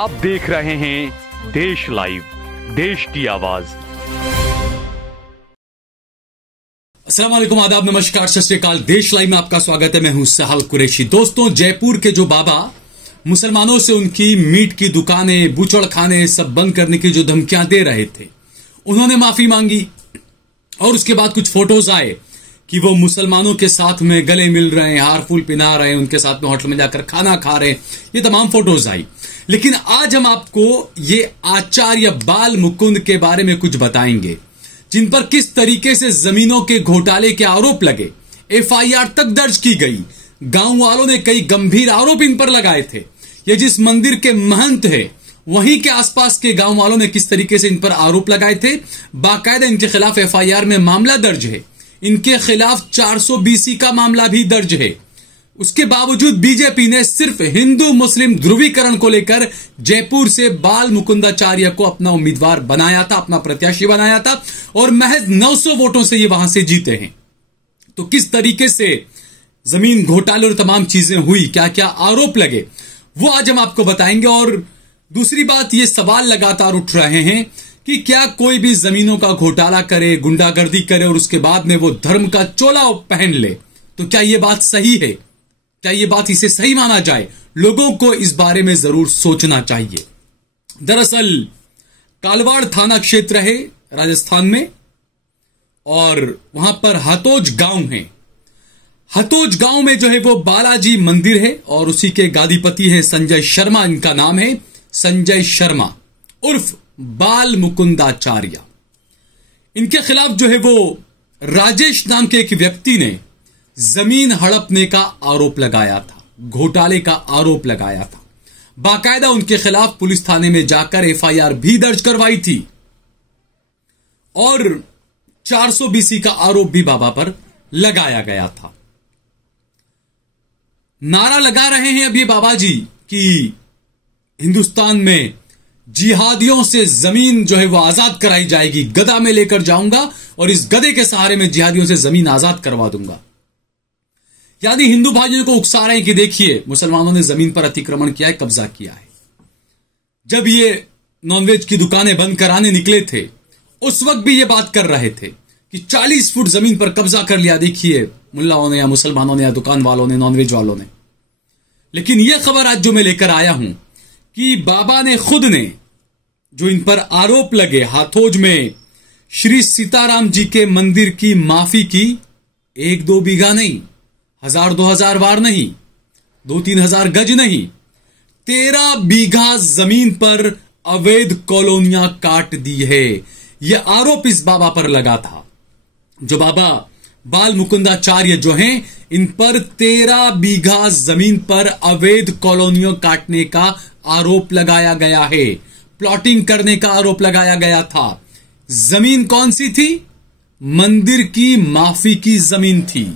आप देख रहे हैं देश लाइव, देश की आवाज। अस्सलाम वालेकुम, आदाब, नमस्कार, सत श्री अकाल। देश लाइव में आपका स्वागत है। मैं हूं सहाल कुरैशी। दोस्तों, जयपुर के जो बाबा मुसलमानों से उनकी मीट की दुकानें, बूचड़ खाने सब बंद करने की जो धमकियां दे रहे थे, उन्होंने माफी मांगी और उसके बाद कुछ फोटोज आए कि वो मुसलमानों के साथ में गले मिल रहे हैं, हार फूल पिना रहे हैं, उनके साथ में होटल में जाकर खाना खा रहे हैं। ये तमाम फोटोज आई। लेकिन आज हम आपको ये आचार्य बाल मुकुंद के बारे में कुछ बताएंगे, जिन पर किस तरीके से जमीनों के घोटाले के आरोप लगे, एफआईआर तक दर्ज की गई। गांव वालों ने कई गंभीर आरोप इन पर लगाए थे। ये जिस मंदिर के महंत है, वहीं के आसपास के गांव वालों ने किस तरीके से इन पर आरोप लगाए थे। बाकायदा इनके खिलाफ एफआईआर में मामला दर्ज है। इनके खिलाफ 420 का मामला भी दर्ज है। उसके बावजूद बीजेपी ने सिर्फ हिंदू मुस्लिम ध्रुवीकरण को लेकर जयपुर से बाल मुकुंदाचार्य को अपना उम्मीदवार बनाया था, अपना प्रत्याशी बनाया था और महज 900 वोटों से ये वहां से जीते हैं। तो किस तरीके से जमीन घोटाले और तमाम चीजें हुई, क्या क्या आरोप लगे, वो आज हम आपको बताएंगे। और दूसरी बात, ये सवाल लगातार उठ रहे हैं कि क्या कोई भी जमीनों का घोटाला करे, गुंडागर्दी करे और उसके बाद में वो धर्म का चोला पहन ले, तो क्या ये बात सही है? क्या ये बात इसे सही माना जाए? लोगों को इस बारे में जरूर सोचना चाहिए। दरअसल कालवाड़ थाना क्षेत्र है राजस्थान में और वहां पर हतोज गांव है। हतोज गांव में जो है वो बालाजी मंदिर है और उसी के गादीपति है संजय शर्मा। इनका नाम है संजय शर्मा उर्फ बाल मुकुंदाचार्य। इनके खिलाफ जो है वो राजेश नाम के एक व्यक्ति ने जमीन हड़पने का आरोप लगाया था, घोटाले का आरोप लगाया था। बाकायदा उनके खिलाफ पुलिस थाने में जाकर एफआईआर भी दर्ज करवाई थी और 420 का आरोप भी बाबा पर लगाया गया था। नारा लगा रहे हैं अब ये बाबा जी कि हिंदुस्तान में जिहादियों से जमीन जो है वो आजाद कराई जाएगी। गदा में लेकर जाऊंगा और इस गधे के सहारे में जिहादियों से जमीन आजाद करवा दूंगा। यानी हिंदू भाइयों को उकसा रहे हैं कि देखिए, मुसलमानों ने जमीन पर अतिक्रमण किया है, कब्जा किया है। जब ये नॉनवेज की दुकानें बंद कराने निकले थे, उस वक्त भी ये बात कर रहे थे कि 40 फुट जमीन पर कब्जा कर लिया, देखिए मुल्लाओं ने या मुसलमानों ने या दुकान वालों ने, नॉनवेज वालों ने। लेकिन यह खबर आज जो मैं लेकर आया हूं कि बाबा ने खुद ने जो इन पर आरोप लगे, हाथोज में श्री सीताराम जी के मंदिर की माफी की, 1-2 बीघा नहीं, 1000-2000 वार नहीं, 2-3 हजार गज नहीं, 13 बीघा जमीन पर अवैध कॉलोनियां काट दी है। यह आरोप इस बाबा पर लगा था। जो बाबा बाल मुकुंदाचार्य जो हैं, इन पर 13 बीघा जमीन पर अवैध कॉलोनियों काटने का आरोप लगाया गया है, प्लॉटिंग करने का आरोप लगाया गया था। जमीन कौन सी थी? मंदिर की माफी की जमीन थी।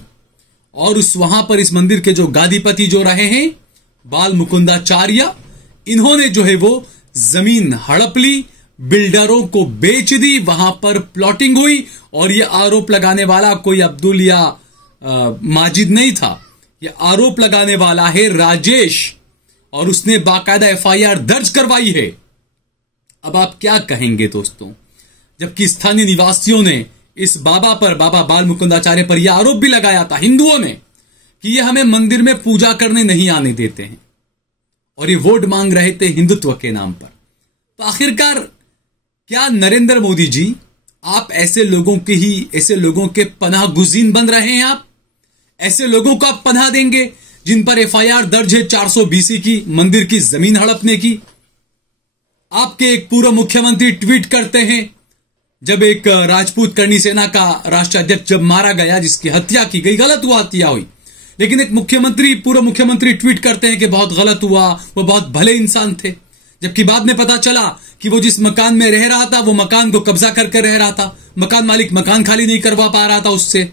और उस वहां पर इस मंदिर के जो गादीपति जो रहे हैं बाल मुकुंदाचार्य, इन्होंने जो है वो जमीन हड़प ली, बिल्डरों को बेच दी, वहां पर प्लॉटिंग हुई। और यह आरोप लगाने वाला कोई अब्दुल या माजिद नहीं था, यह आरोप लगाने वाला है राजेश और उसने बाकायदा एफआईआर दर्ज करवाई है। अब आप क्या कहेंगे दोस्तों, जबकि स्थानीय निवासियों ने इस बाबा पर, बाबा बाल मुकुंदाचार्य पर यह आरोप भी लगाया था हिंदुओं ने कि यह हमें मंदिर में पूजा करने नहीं आने देते हैं और ये वोट मांग रहे थे हिंदुत्व के नाम पर। तो आखिरकार क्या नरेंद्र मोदी जी, आप ऐसे लोगों के पनाह गुजीन बन रहे हैं? आप ऐसे लोगों को आप पनाह देंगे जिन पर एफआईआर दर्ज है 420 की, मंदिर की जमीन हड़पने की? आपके एक पूर्व मुख्यमंत्री ट्वीट करते हैं, जब एक राजपूत करनी सेना का राष्ट्रीय अध्यक्ष जब मारा गया, जिसकी हत्या की गई, गलत हुआ, हत्या हुई, लेकिन एक पूर्व मुख्यमंत्री ट्वीट करते हैं कि बहुत गलत हुआ, वो बहुत भले इंसान थे। जबकि बाद में पता चला कि वो जिस मकान में रह रहा था, वो मकान को कब्जा करके रह रहा था, मकान मालिक मकान खाली नहीं करवा पा रहा था उससे,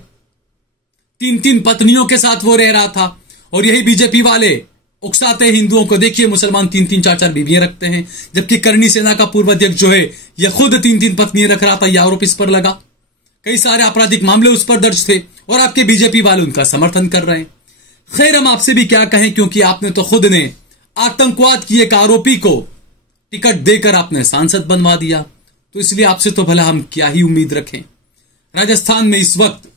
3-3 पत्नियों के साथ वो रह रहा था। और यही बीजेपी वाले उकसाते हिंदुओं को, देखिए मुसलमान 3-3 4-4 बीवियां रखते हैं, जबकि करनी सेना का पूर्व अध्यक्ष जो है यह खुद 3-3 पत्नियां रख रहा था। यह आरोप इस पर लगा, कई सारे आपराधिक मामले उस पर दर्ज थे और आपके बीजेपी वाले उनका समर्थन कर रहे हैं। खैर, हम आपसे भी क्या कहें, क्योंकि आपने तो खुद ने आतंकवाद की एक आरोपी को टिकट देकर आपने सांसद बनवा दिया, तो इसलिए आपसे तो भला हम क्या ही उम्मीद रखें। राजस्थान में इस वक्त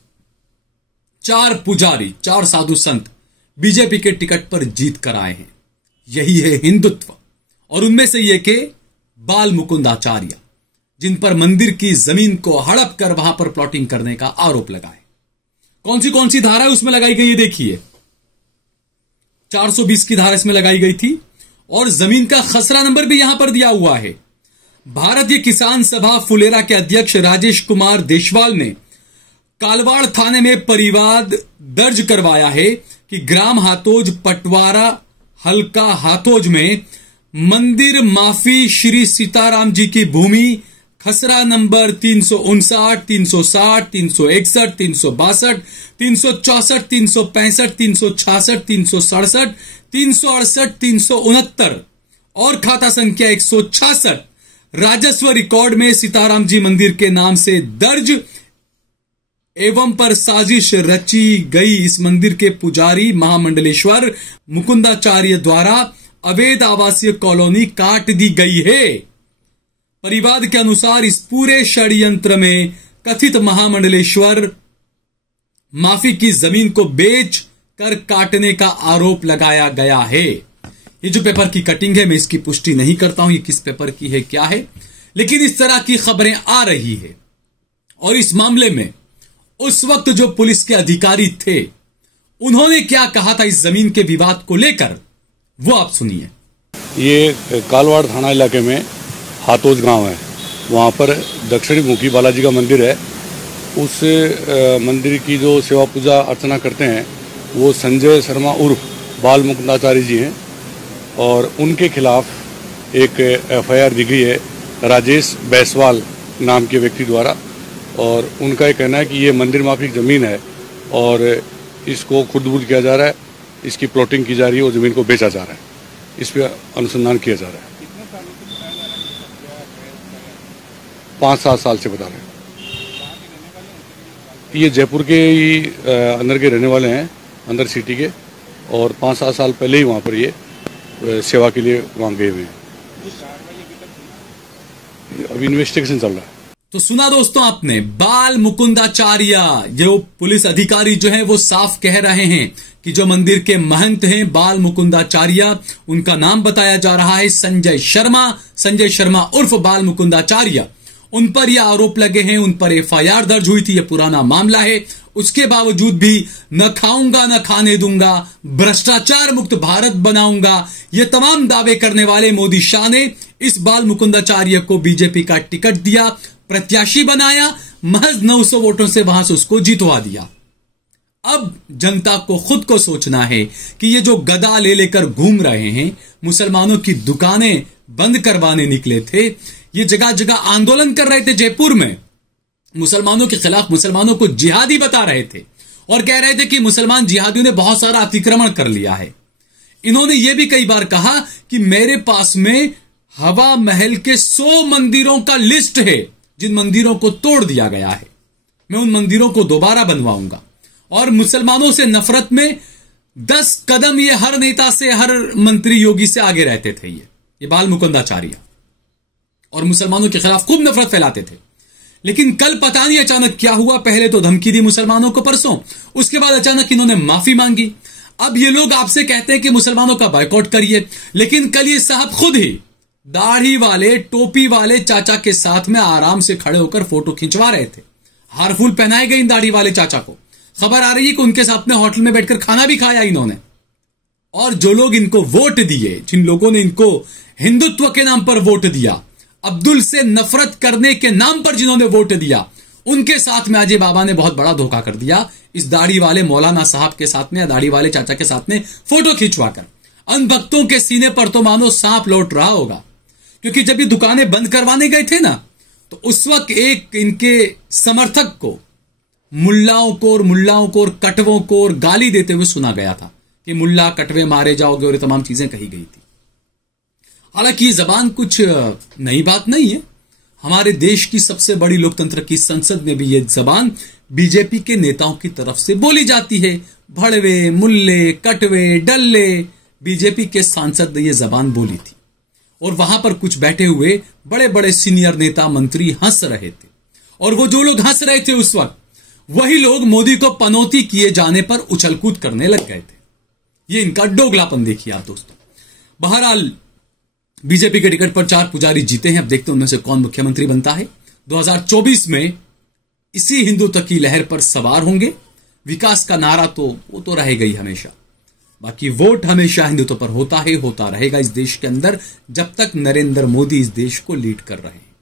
4 पुजारी, 4 साधु संत बीजेपी के टिकट पर जीत कर आए हैं। यही है हिंदुत्व। और उनमें से ये के बाल मुकुंदाचार्य, जिन पर मंदिर की जमीन को हड़प कर वहां पर प्लॉटिंग करने का आरोप लगा है। कौन सी धारा उसमें लगाई गई है देखिए, 420 की धारा इसमें लगाई गई थी और जमीन का खसरा नंबर भी यहां पर दिया हुआ है। भारतीय किसान सभा फुलेरा के अध्यक्ष राजेश कुमार देशवाल ने कालवाड़ थाने में परिवाद दर्ज करवाया है कि ग्राम हातोज पटवारा हल्का हातोज में मंदिर माफी श्री सीताराम जी की भूमि खसरा नंबर 359, 360, 361, 362, 364, 365, 366, 367, 368, 369 और खाता संख्या 166 राजस्व रिकॉर्ड में सीताराम जी मंदिर के नाम से दर्ज एवं पर साजिश रची गई इस मंदिर के पुजारी महामंडलेश्वर मुकुंदाचार्य द्वारा अवैध आवासीय कॉलोनी काट दी गई है। परिवाद के अनुसार इस पूरे षड्यंत्र में कथित महामंडलेश्वर माफी की जमीन को बेच कर काटने का आरोप लगाया गया है। ये जो पेपर की कटिंग है, मैं इसकी पुष्टि नहीं करता हूं ये किस पेपर की है क्या है, लेकिन इस तरह की खबरें आ रही है। और इस मामले में उस वक्त जो पुलिस के अधिकारी थे उन्होंने क्या कहा था इस जमीन के विवाद को लेकर, वो आप सुनिए। ये कालवाड़ थाना इलाके में हातोज गांव है, वहां पर दक्षिणी मुखी बालाजी का मंदिर है। उस मंदिर की जो सेवा पूजा अर्चना करते हैं वो संजय शर्मा उर्फ बाल मुकुंदाचार्य जी हैं और उनके खिलाफ एक एफआईआर दी गई है राजेश बैसवाल नाम के व्यक्ति द्वारा। और उनका ये कहना है कि ये मंदिर माफी की ज़मीन है और इसको खुर्द-बुर्द किया जा रहा है, इसकी प्लॉटिंग की जा रही है और ज़मीन को बेचा जा रहा है, इस पर अनुसंधान किया जा रहा है। 5-7 साल से बता रहे हैं। ये जयपुर के ही अंदर के रहने वाले हैं, अंदर सिटी के, और 5-7 साल पहले ही वहाँ पर ये सेवा के लिए वहाँ गए हुए हैं। अभी इन्वेस्टिगेशन चल रहा है। तो सुना दोस्तों आपने, बाल मुकुंदाचार्य जो पुलिस अधिकारी जो है वो साफ कह रहे हैं कि जो मंदिर के महंत हैं बाल मुकुंदाचार्य, उनका नाम बताया जा रहा है संजय शर्मा उर्फ बाल मुकुंदाचार्य। उन पर यह आरोप लगे हैं, उन पर एफआईआर दर्ज हुई थी, यह पुराना मामला है। उसके बावजूद भी न खाऊंगा न खाने दूंगा, भ्रष्टाचार मुक्त भारत बनाऊंगा, ये तमाम दावे करने वाले मोदी शाह ने इस बाल मुकुंदाचार्य को बीजेपी का टिकट दिया, प्रत्याशी बनाया, महज 900 वोटों से वहां से उसको जीतवा दिया। अब जनता को खुद को सोचना है कि ये जो गदा ले लेकर घूम रहे हैं, मुसलमानों की दुकानें बंद करवाने निकले थे, ये जगह जगह आंदोलन कर रहे थे जयपुर में, मुसलमानों के खिलाफ, मुसलमानों को जिहादी बता रहे थे और कह रहे थे कि मुसलमान जिहादियों ने बहुत सारा अतिक्रमण कर लिया है। इन्होंने ये भी कई बार कहा कि मेरे पास में हवा महल के 100 मंदिरों का लिस्ट है जिन मंदिरों को तोड़ दिया गया है, मैं उन मंदिरों को दोबारा बनवाऊंगा। और मुसलमानों से नफरत में 10 कदम ये हर नेता से, हर मंत्री योगी से आगे रहते थे ये बाल मुकुंदाचार्य, और मुसलमानों के खिलाफ खूब नफरत फैलाते थे। लेकिन कल पता नहीं अचानक क्या हुआ, पहले तो धमकी दी मुसलमानों को परसों, उसके बाद अचानक इन्होंने माफी मांगी। अब ये लोग आपसे कहते हैं कि मुसलमानों का बायकॉट करिए, लेकिन कल ये साहब खुद ही दाढ़ी वाले, टोपी वाले चाचा के साथ में आराम से खड़े होकर फोटो खिंचवा रहे थे। हार फूल पहनाए गए इन दाढ़ी वाले चाचा को। खबर आ रही है कि उनके साथ में होटल में बैठकर खाना भी खाया इन्होंने। और जो लोग इनको वोट दिए, जिन लोगों ने इनको हिंदुत्व के नाम पर वोट दिया, अब्दुल से नफरत करने के नाम पर जिन्होंने वोट दिया, उनके साथ में अजय बाबा ने बहुत बड़ा धोखा कर दिया। इस दाढ़ी वाले मौलाना साहब के साथ में, दाढ़ी वाले चाचा के साथ में फोटो खिंचवाकर अनभक्तों के सीने पर तो मानो सांप लौट रहा होगा। क्योंकि जब ये दुकानें बंद करवाने गए थे ना, तो उस वक्त एक इनके समर्थक को मुल्लाओं को और कटवों को और गाली देते हुए सुना गया था कि मुल्ला कटवे मारे जाओगे, और ये तमाम चीजें कही गई थी। हालांकि ये जबान कुछ नई बात नहीं है, हमारे देश की सबसे बड़ी लोकतंत्र की संसद में भी ये जबान बीजेपी के नेताओं की तरफ से बोली जाती है। भड़वे, मुल्ले, कटवे, डल्ले, बीजेपी के सांसद ने ये जबान बोली थी। और वहां पर कुछ बैठे हुए बड़े बड़े सीनियर नेता मंत्री हंस रहे थे, और वो जो लोग हंस रहे थे उस वक्त, वही लोग मोदी को पनौती किए जाने पर उछलकूद करने लग गए थे। ये इनका डोगलापन देखिए आप दोस्तों। बहरहाल बीजेपी के टिकट पर 4 पुजारी जीते हैं। अब देखते हैं उनमें से कौन मुख्यमंत्री बनता है। 2024 में इसी हिंदुत्व की लहर पर सवार होंगे। विकास का नारा तो वो तो रहेगा ही हमेशा, बाकी वोट हमेशा हिंदुत्व पर होता है, होता रहेगा इस देश के अंदर जब तक नरेंद्र मोदी इस देश को लीड कर रहे हैं।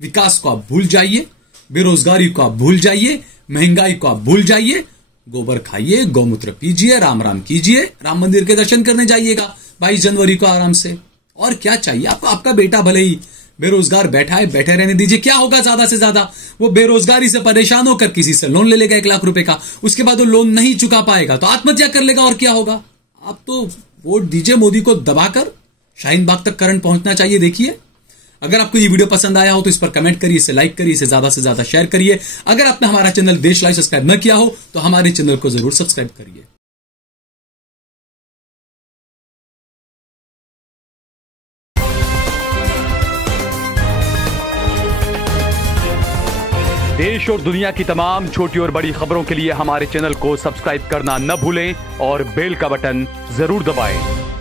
विकास को आप भूल जाइए, बेरोजगारी को आप भूल जाइए, महंगाई को आप भूल जाइए, गोबर खाइए, गौमूत्र पीजिए, राम राम कीजिए, राम मंदिर के दर्शन करने जाइएगा 22 जनवरी को आराम से। और क्या चाहिए आपको? आपका बेटा भले ही बेरोजगार बैठा है, बैठे रहने दीजिए। क्या होगा ज्यादा से ज्यादा? वो बेरोजगारी से परेशान होकर किसी से लोन ले लेगा 1 लाख रुपए का, उसके बाद वो लोन नहीं चुका पाएगा तो आत्महत्या कर लेगा। और क्या होगा? आप तो वोट दीजिए मोदी को दबाकर, शाहीन बाग तक करंट पहुंचना चाहिए। देखिए, अगर आपको ये वीडियो पसंद आया हो तो इस पर कमेंट करिए, इसे लाइक करिए, इसे ज्यादा से ज्यादा शेयर करिए। अगर आपने हमारा चैनल देश लाइव सब्सक्राइब न किया हो तो हमारे चैनल को जरूर सब्सक्राइब करिए। देश और दुनिया की तमाम छोटी और बड़ी खबरों के लिए हमारे चैनल को सब्सक्राइब करना न भूलें और बेल का बटन जरूर दबाएं।